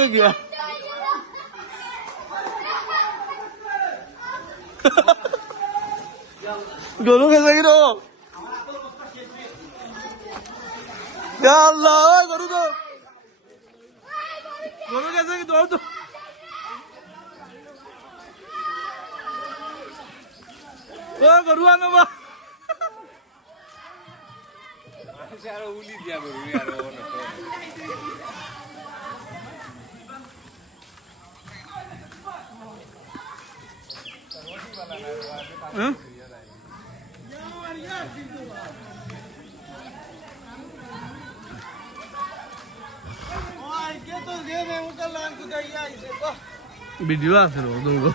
গেছে গিয়া গরু গেছে কি রো আল্লাহ গরু তো গরু গেছে কি দৌড় তো ও গরু আনো বা উলি দিয়া গরু আর ভিডিও আছে দৌড়